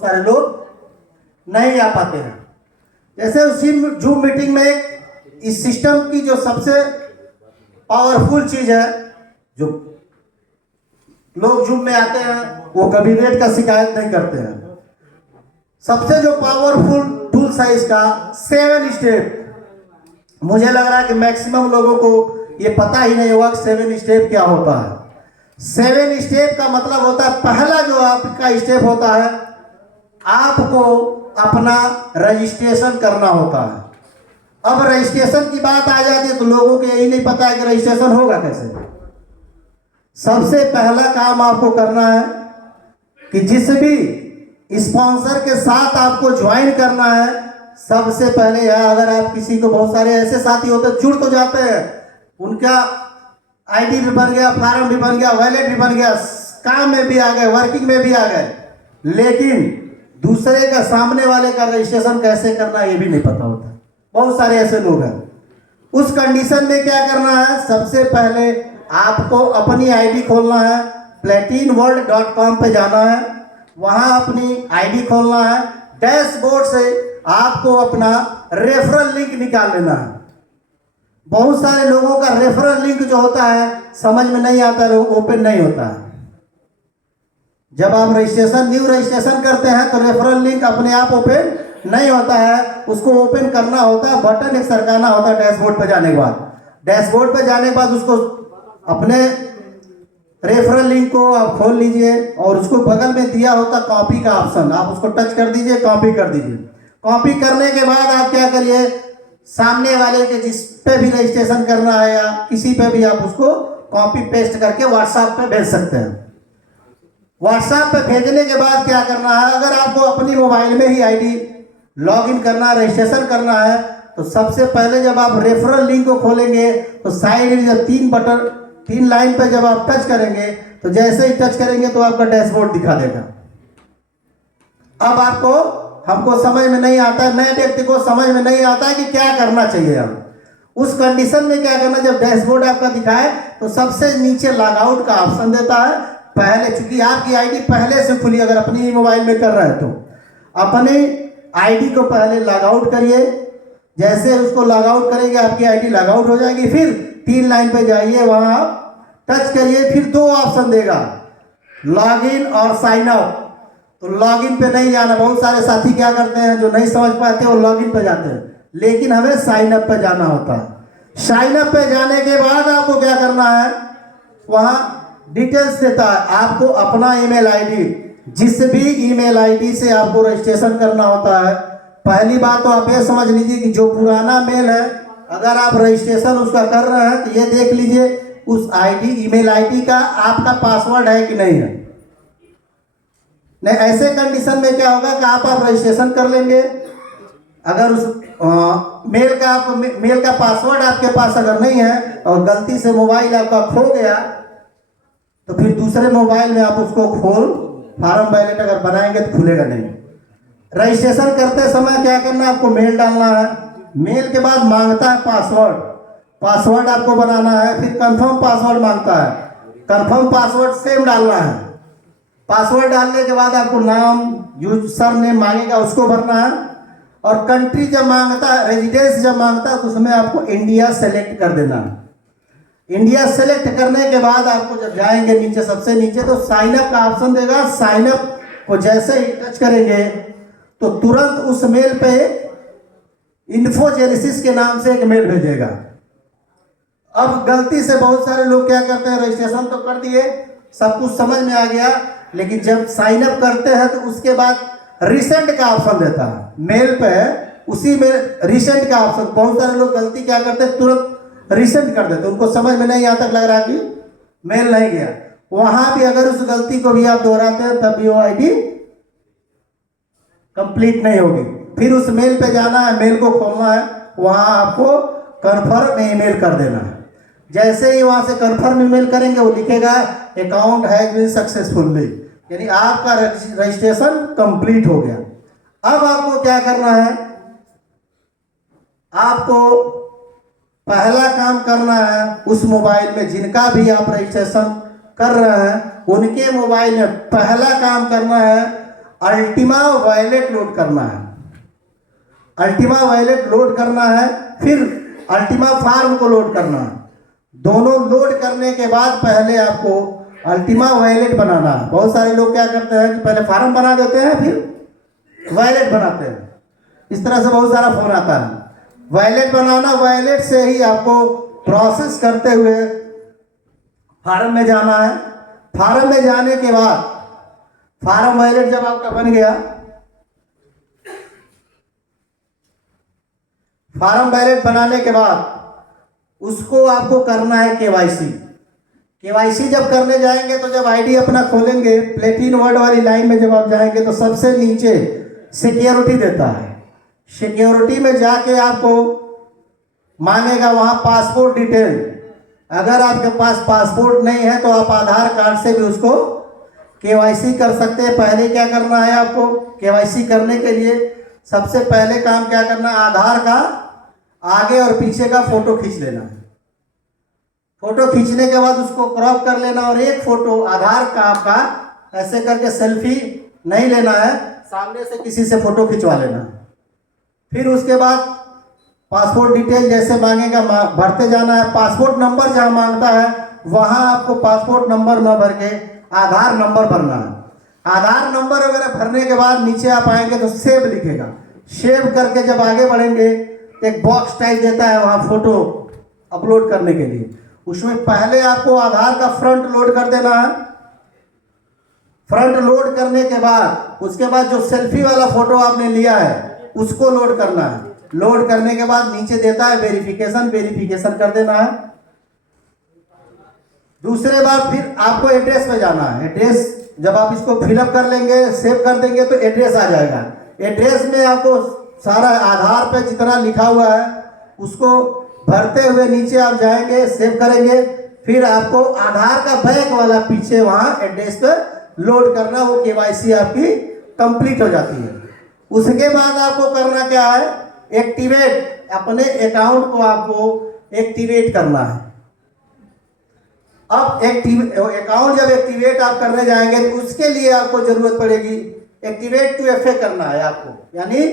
सारे लोग नहीं आ पाते हैं। जैसे उसी जूम मीटिंग में इस सिस्टम की जो सबसे पावरफुल चीज है, जो लोग जूम में आते हैं वो कभी नेट का शिकायत नहीं करते हैं। सबसे जो पावरफुल टूल्स है इसका 7 स्टेप। मुझे लग रहा है कि मैक्सिमम लोगों को ये पता ही नहीं होगा 7 स्टेप क्या होता है। 7 स्टेप का मतलब होता है, पहला जो आपका स्टेप होता है, आपको अपना रजिस्ट्रेशन करना होता है। अब रजिस्ट्रेशन की बात आ जाती है तो लोगों को यही नहीं पता है कि रजिस्ट्रेशन होगा कैसे। सबसे पहला काम आपको करना है कि जिस भी स्पॉन्सर के साथ आपको ज्वाइन करना है, सबसे पहले अगर आप किसी को, बहुत सारे ऐसे साथी होते जुड़ तो जाते हैं, उनका आईडी भी बन गया, फार्म भी बन गया, वॉलेट भी बन गया, काम में भी आ गए, वर्किंग में भी आ गए, लेकिन दूसरे का, सामने वाले का रजिस्ट्रेशन कैसे करना ये भी नहीं पता होता। बहुत सारे ऐसे लोग हैं। उस कंडीशन में क्या करना है, सबसे पहले आपको अपनी आईडी खोलना है, platinworld.com पे जाना है, वहां अपनी आईडी खोलना है। डैशबोर्ड से आपको अपना रेफरल लिंक निकाल लेना है। बहुत सारे लोगों का रेफरल लिंक जो होता है समझ में नहीं आता है, ओपन नहीं होता है। जब आप न्यू रजिस्ट्रेशन करते हैं तो रेफरल लिंक अपने आप ओपन नहीं होता है, उसको ओपन करना होता है, बटन एक सरकाना होता है डैशबोर्ड पे जाने के बाद। डैशबोर्ड पे जाने के बाद उसको अपने रेफरल लिंक को आप खोल लीजिए और उसको बगल में दिया होता कॉपी का ऑप्शन, आप उसको टच कर दीजिए, कॉपी कर दीजिए। कॉपी करने के बाद आप क्या करिए, सामने वाले के जिस पे भी रजिस्ट्रेशन करना है या किसी पे भी आप उसको कॉपी पेस्ट करके व्हाट्सएप पे भेज सकते हैं। व्हाट्सएप पे भेजने के बाद क्या करना है, अगर आपको अपनी मोबाइल में ही आईडी लॉगिन करना है, रजिस्ट्रेशन करना है, तो सबसे पहले जब आप रेफरल लिंक को खोलेंगे तो साइड में जब 3 लाइन पे जब आप टच करेंगे तो जैसे ही टच करेंगे तो आपका डैशबोर्ड दिखा देगा। अब हमको समझ में नहीं आता है, नए व्यक्ति को समझ में नहीं आता है कि क्या करना चाहिए। हम उस कंडीशन में क्या करना, जब डैशबोर्ड आपका दिखाए तो सबसे नीचे लॉग आउट का ऑप्शन देता है। पहले, चूंकि आपकी आईडी पहले से खुली, अगर अपनी मोबाइल में कर रहे हैं तो अपनी आईडी को पहले लॉग आउट करिए। जैसे उसको लॉग आउट करेंगे आपकी आईडी लॉग आउट हो जाएगी। फिर 3 लाइन पे जाइए, वहां टच करिए, फिर 2 ऑप्शन देगा, लॉगिन और साइन अप। तो लॉगिन पे नहीं जाना। बहुत सारे साथी क्या करते हैं, जो नहीं समझ पाते वो लॉगिन पे जाते हैं, लेकिन हमें साइन अप पे जाना होता है। साइन अप पे जाने के बाद आपको क्या करना है, वहां डिटेल्स देता है, आपको अपना ईमेल आईडी, जिस भी ईमेल आईडी से आपको रजिस्ट्रेशन करना होता है। पहली बात तो आप ये समझ लीजिए कि जो पुराना मेल है, अगर आप रजिस्ट्रेशन उसका कर रहे हैं तो ये देख लीजिए उस ईमेल आईडी का आपका पासवर्ड है कि नहीं है। नहीं, ऐसे कंडीशन में क्या होगा कि आप रजिस्ट्रेशन कर लेंगे, अगर उस मेल का पासवर्ड आपके पास अगर नहीं है और गलती से मोबाइल आपका खो गया तो फिर दूसरे मोबाइल में आप उसको फार्म वॉलेट अगर बनाएंगे तो खुलेगा नहीं। रजिस्ट्रेशन करते समय क्या करना है, आपको मेल डालना है। मेल के बाद मांगता है पासवर्ड आपको बनाना है। फिर कंफर्म पासवर्ड मांगता है, कंफर्म पासवर्ड सेम डालना है। पासवर्ड डालने के बाद आपको नाम, यूजर नेम मांगेगा, उसको भरना है। और कंट्री जब मांगता है, रेजिडेंस जब मांगता है तो उसमें आपको इंडिया सेलेक्ट कर देना है। इंडिया सेलेक्ट करने के बाद आपको जब जाएंगे नीचे, सबसे नीचे तो साइन अप का ऑप्शन देगा। साइन अप को जैसे ही टच करेंगे तो तुरंत उस मेल पे इन्फोजेनेसिस के नाम से एक मेल भेजेगा। अब गलती से बहुत सारे लोग क्या करते हैं, रजिस्ट्रेशन तो कर दिए, सब कुछ समझ में आ गया, लेकिन जब साइन अप करते हैं तो उसके बाद रिसेंट का ऑप्शन देता है मेल पे। उसी में रिसेंट का ऑप्शन, बहुत सारे लोग गलती क्या करते हैं, तुरंत रिसेंट कर देते, उनको समझ में नहीं आता, लग रहा कि मेल नहीं गया। वहां भी अगर उस गलती को भी आप दोहराते हैं तब भी वो आईडी कंप्लीट नहीं होगी। फिर उस मेल पे जाना है, मेल को खोलना है, वहां आपको कन्फर्म ईमेल कर देना है। जैसे ही वहां से कन्फर्म ईमेल करेंगे वो लिखेगा अकाउंट हैज बीन सक्सेसफुली, यानी आपका रजिस्ट्रेशन कंप्लीट हो गया। अब आपको क्या करना है, आपको पहला काम करना है, उस मोबाइल में जिनका भी आप रजिस्ट्रेशन कर रहे हैं उनके मोबाइल में पहला काम करना है, अल्टीमा वॉलेट लोड करना है, अल्टीमा वॉलेट लोड करना है, फिर अल्टीमा फार्म को लोड करना है। दोनों लोड करने के बाद पहले आपको अल्टीमा वॉलेट बनाना है। बहुत सारे लोग क्या करते हैं कि पहले फार्म बना देते हैं फिर वॉलेट बनाते हैं, इस तरह से बहुत सारा फोन आता है। वॉलेट बनाना, वॉलेट से ही आपको प्रोसेस करते हुए फार्म में जाना है। फार्म में जाने के बाद फार्म वॉलेट जब आपका बन गया, फार्म वॉलेट बनाने के बाद उसको आपको करना है केवाईसी। केवाईसी जब करने जाएंगे तो जब आईडी अपना खोलेंगे, प्लेटिन वर्ड वाली लाइन में जब आप जाएंगे तो सबसे नीचे सिक्योरिटी देता है। सिक्योरिटी में जाके आपको मांगेगा वहाँ पासपोर्ट डिटेल। अगर आपके पास पासपोर्ट नहीं है तो आप आधार कार्ड से भी उसको केवाईसी कर सकते हैं। पहले क्या करना है आपको, केवाईसी करने के लिए सबसे पहले काम क्या करना है, आधार का आगे और पीछे का फोटो खींच लेना है। फोटो खींचने के बाद उसको क्रॉप कर लेना और एक फोटो आधार का आपका ऐसे करके सेल्फी नहीं लेना है, सामने से किसी से फोटो खिंचवा लेना है। फिर उसके बाद पासपोर्ट डिटेल जैसे मांगेगा भरते जाना है। पासपोर्ट नंबर जहाँ मांगता है वहाँ आपको पासपोर्ट नंबर न भर के आधार नंबर भरना है। आधार नंबर वगैरह भरने के बाद नीचे आप आएंगे तो सेव लिखेगा। सेव करके जब आगे बढ़ेंगे तो एक बॉक्स टाइप देता है वहाँ फोटो अपलोड करने के लिए। उसमें पहले आपको आधार का फ्रंट लोड कर देना है। फ्रंट लोड करने के बाद उसके बाद जो सेल्फी वाला फोटो आपने लिया है उसको लोड करना है। लोड करने के बाद नीचे देता है वेरिफिकेशन, वेरिफिकेशन कर देना है। दूसरे बार फिर आपको एड्रेस पे जाना है। एड्रेस जब आप इसको फिलअप कर लेंगे, सेव कर देंगे तो एड्रेस आ जाएगा। एड्रेस में आपको सारा आधार पे जितना लिखा हुआ है उसको भरते हुए नीचे आप जाएंगे, सेव करेंगे। फिर आपको आधार का बैक वाला पीछे वहाँ एड्रेस पे लोड करना, वो केवाईसी आपकी कंप्लीट हो जाती है। उसके बाद आपको करना क्या है, एक्टिवेट, अपने अकाउंट को आपको एक्टिवेट करना है। अब अकाउंट जब एक्टिवेट आप करने जाएंगे तो उसके लिए आपको जरूरत पड़ेगी एक्टिवेट टू एफए करना है आपको, यानी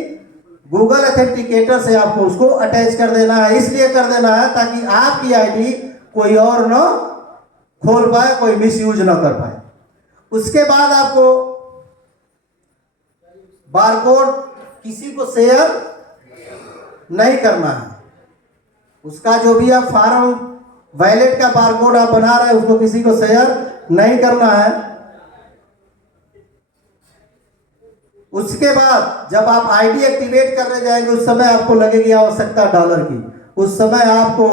गूगल ऑथेंटिकेटर से आपको उसको अटैच कर देना है। इसलिए कर देना है ताकि आपकी आईडी कोई और न खोल पाए, कोई मिसयूज न कर पाए। उसके बाद आपको बारकोड किसी को शेयर नहीं करना है। उसका जो भी आप फार्म वॉलेट का बारकोड आप बना रहे हैं उसको किसी को शेयर नहीं करना है। उसके बाद जब आप आईडी एक्टिवेट करने जाएंगे उस समय आपको लगेगी आवश्यकता डॉलर की। उस समय आपको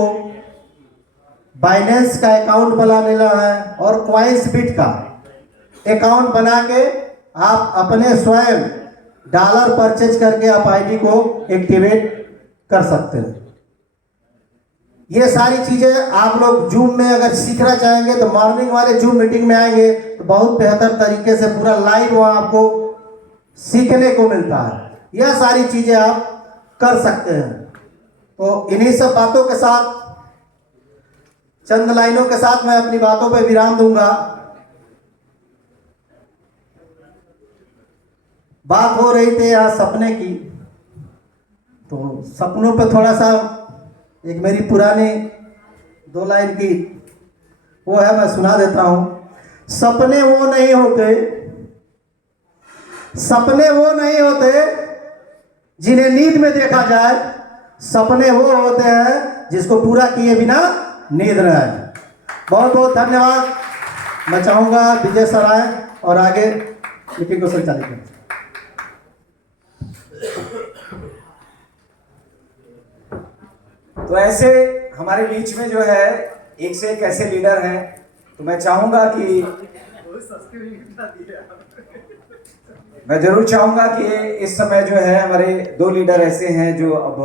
बाइनेंस का अकाउंट बना लेना है और कॉइन्सबिट का अकाउंट बना के आप अपने स्वयं डॉलर परचेज करके आप आईडी को एक्टिवेट कर सकते हैं। ये सारी चीजें आप लोग जूम में अगर सीखना चाहेंगे तो मॉर्निंग वाले जूम मीटिंग में आएंगे तो बहुत बेहतर तरीके से पूरा लाइव वहां आपको सीखने को मिलता है। यह सारी चीजें आप कर सकते हैं। तो इन्हीं सब बातों के साथ, चंद लाइनों के साथ मैं अपनी बातों पे विराम दूंगा। बात हो रही थी यहाँ सपने की, तो सपनों पे थोड़ा सा एक मेरी पुरानी 2 लाइन की वो है, मैं सुना देता हूं। सपने वो नहीं होते, सपने वो नहीं होते जिन्हें नींद में देखा जाए, सपने वो होते हैं जिसको पूरा किए बिना नींद न आए। बहुत बहुत धन्यवाद। मैं चाहूंगा विजय सर आए और आगे मीटिंग को संचालित करें। तो ऐसे हमारे बीच में जो है एक से एक ऐसे लीडर हैं, तो मैं चाहूंगा कि मैं जरूर चाहूंगा कि इस समय जो है हमारे 2 लीडर ऐसे हैं जो अब